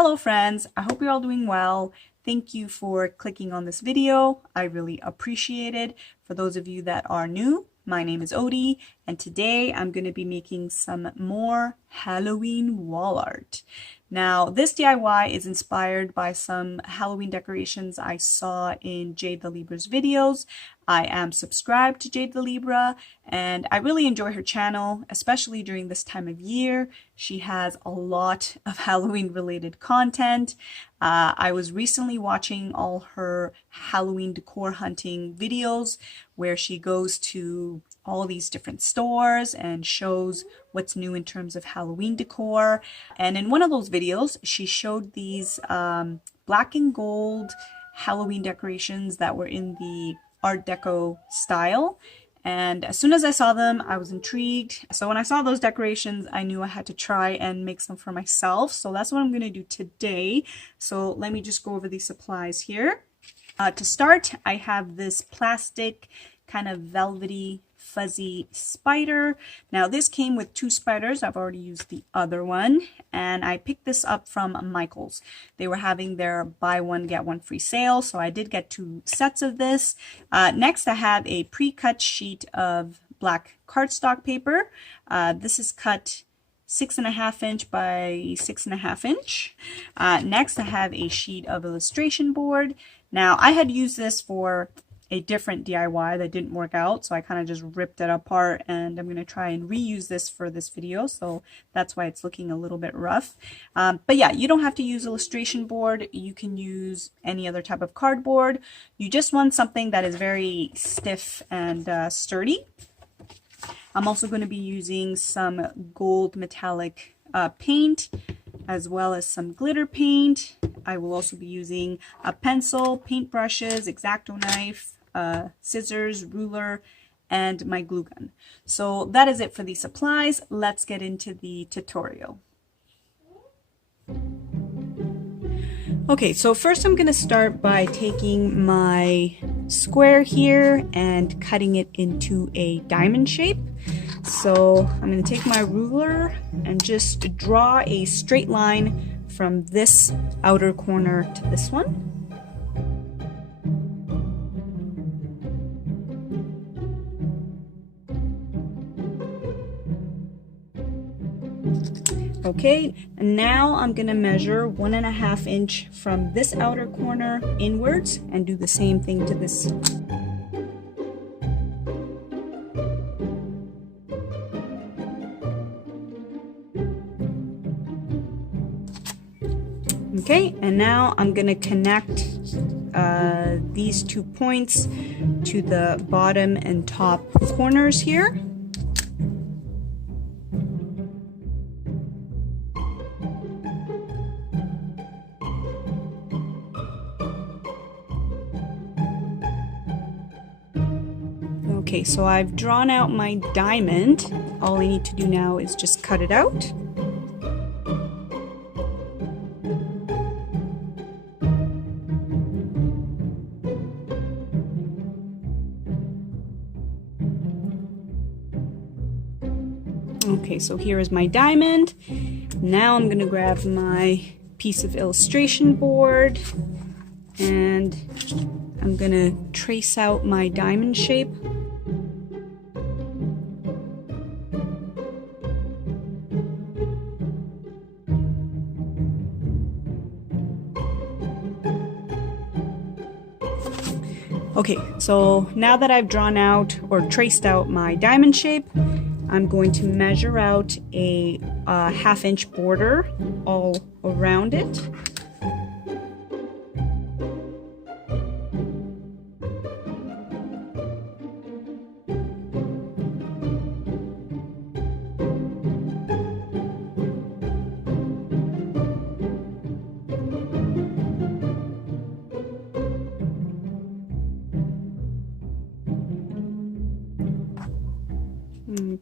Hello friends, I hope you're all doing well. Thank you for clicking on this video. I really appreciate it. For those of you that are new, my name is Odie, and today I'm going to be making some more Halloween wall art. Now, this DIY is inspired by some Halloween decorations I saw in Jade The Libra's videos. I am subscribed to Jade The Libra, and I really enjoy her channel, especially during this time of year. She has a lot of Halloween related content. I was recently watching all her Halloween decor hunting videos where she goes to all these different stores and shows what's new in terms of Halloween decor. And in one of those videos, she showed these black and gold Halloween decorations that were in the Art Deco style. And as soon as I saw them, I was intrigued. So when I saw those decorations, I knew I had to try and make some for myself. So that's what I'm going to do today. So let me just go over these supplies here. To start, I have this plastic kind of velvety fuzzy spider. Now this came with two spiders. I've already used the other one, and I picked this up from Michael's. They were having their buy one get one free sale, so I did get two sets of this. Next, I have a pre-cut sheet of black cardstock paper. This is cut 6.5 inch by 6.5 inch. Next, I have a sheet of illustration board. Now I had used this for a different DIY that didn't work out, so I kind of just ripped it apart, and I'm going to try and reuse this for this video, so that's why it's looking a little bit rough. But yeah, you don't have to use illustration board. You can use any other type of cardboard. You just want something that is very stiff and sturdy. I'm also going to be using some gold metallic paint, as well as some glitter paint. I will also be using a pencil, paint brushes, X-Acto knife, scissors, ruler, and my glue gun. So that is it for the supplies. Let's get into the tutorial. Okay, so first I'm going to start by taking my square here and cutting it into a diamond shape. So I'm going to take my ruler and just draw a straight line from this outer corner to this one. Okay, and now I'm going to measure 1.5 inch from this outer corner inwards and do the same thing to this. Okay, and now I'm going to connect these 2 points to the bottom and top corners here. Okay, so I've drawn out my diamond. All I need to do now is just cut it out. Okay, so here is my diamond. Now I'm going to grab my piece of illustration board and I'm going to trace out my diamond shape. Okay, so now that I've drawn out or traced out my diamond shape, I'm going to measure out a 1/2 inch border all around it.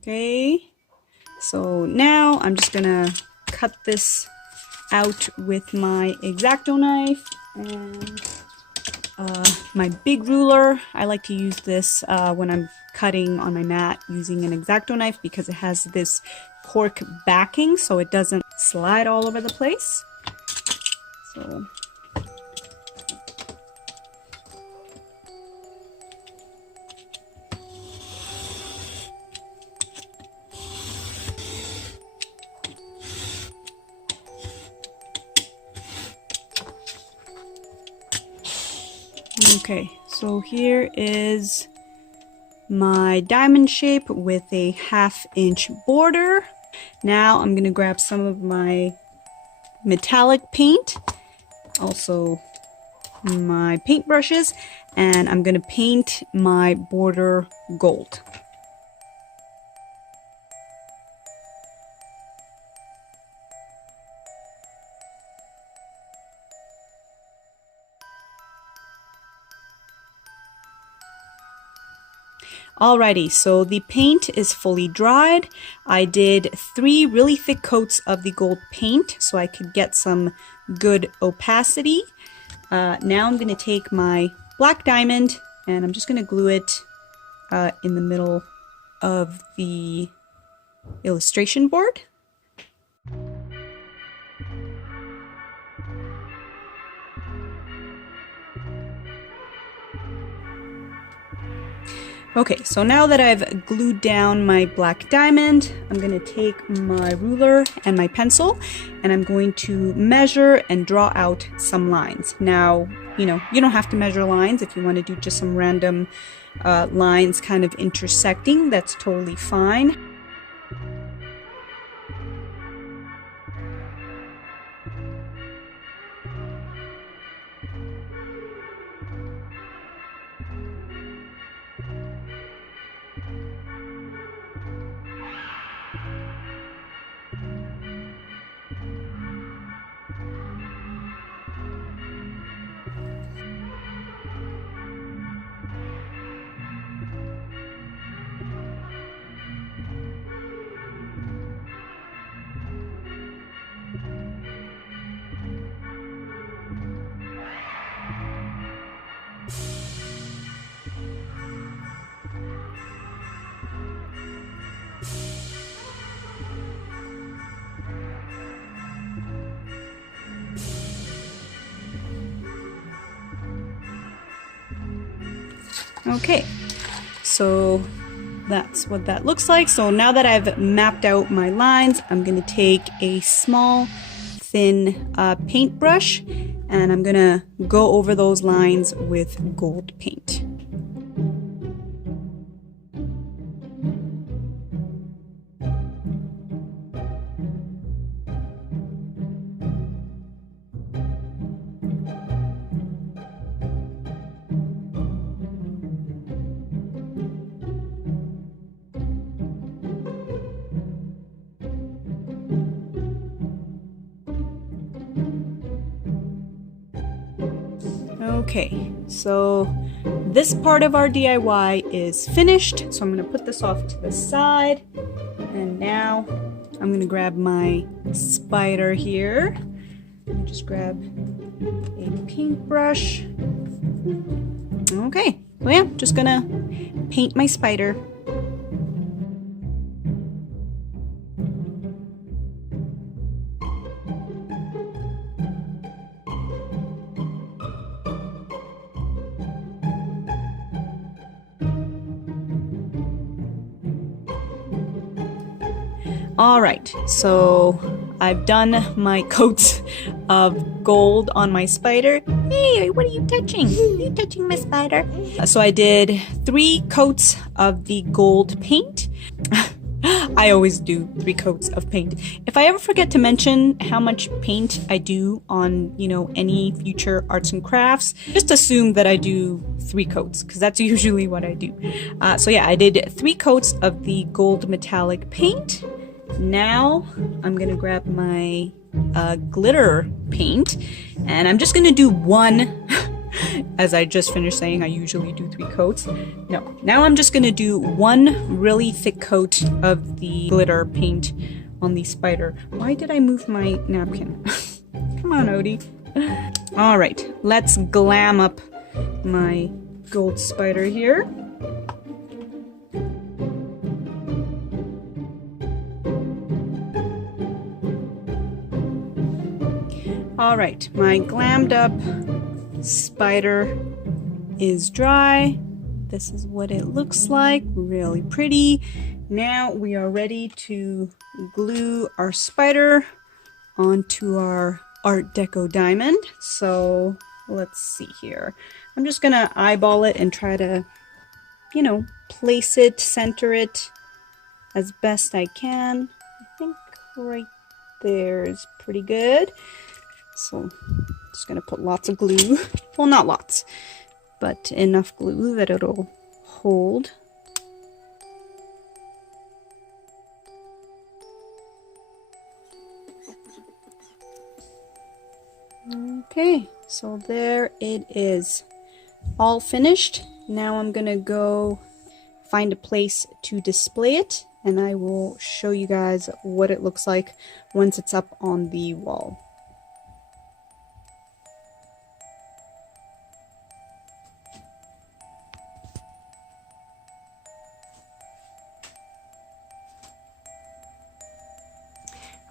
Okay, so now I'm just gonna cut this out with my X-Acto knife and my big ruler. I like to use this when I'm cutting on my mat using an X-Acto knife because it has this cork backing so it doesn't slide all over the place. So okay, so here is my diamond shape with a 1/2 inch border. Now I'm gonna grab some of my metallic paint, also my paintbrushes, and I'm gonna paint my border gold. Alrighty, so the paint is fully dried. I did 3 really thick coats of the gold paint so I could get some good opacity. Now I'm going to take my black diamond and I'm just going to glue it in the middle of the illustration board. Okay, so now that I've glued down my black diamond, I'm going to take my ruler and my pencil and I'm going to measure and draw out some lines. Now, you don't have to measure lines. If you want to do just some random lines kind of intersecting, that's totally fine. Okay, so that's what that looks like. So now that I've mapped out my lines, I'm going to take a small, thin paintbrush and I'm going to go over those lines with gold paint. Okay, so this part of our DIY is finished, so I'm going to put this off to the side, and now I'm going to grab my spider here. Just grab a paintbrush. Okay, so yeah, just gonna paint my spider. Alright, so I've done my coats of gold on my spider. Hey, what are you touching? Are you touching my spider? So I did 3 coats of the gold paint. I always do 3 coats of paint. If I ever forget to mention how much paint I do on, any future arts and crafts, just assume that I do 3 coats, because that's usually what I do. So yeah, I did 3 coats of the gold metallic paint. Now I'm gonna grab my glitter paint and I'm just gonna do 1. As I just finished saying, I usually do 3 coats. No, now I'm just gonna do 1 really thick coat of the glitter paint on the spider. Why did I move my napkin? Come on, Odie. All right, let's glam up my gold spider here. All right, my glammed up spider is dry. This is what it looks like, really pretty. Now we are ready to glue our spider onto our Art Deco diamond. So let's see here. I'm just gonna eyeball it and try to, you know, place it, center it as best I can. I think right there is pretty good. So just gonna put lots of glue. Well, not lots, but enough glue that it'll hold. Okay, so there it is, all finished. Now I'm gonna go find a place to display it, and I will show you guys what it looks like once it's up on the wall.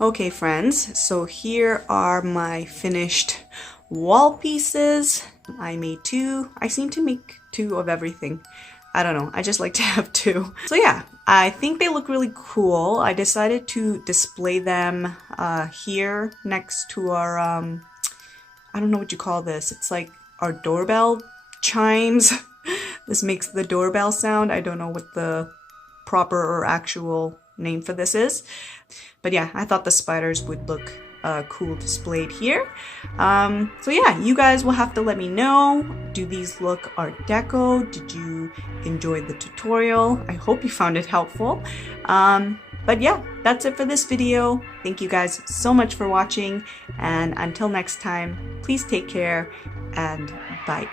Okay friends, so here are my finished wall pieces. I made two. I seem to make two of everything. I don't know, I just like to have two. So yeah, I think they look really cool. I decided to display them here next to our, I don't know what you call this. It's like our doorbell chimes. This makes the doorbell sound. I don't know what the proper or actual name for this is. But yeah, I thought the spiders would look cool displayed here. So yeah, you guys will have to let me know. Do these look Art Deco? Did you enjoy the tutorial? I hope you found it helpful. But yeah, that's it for this video. Thank you guys so much for watching, and until next time, please take care and bye.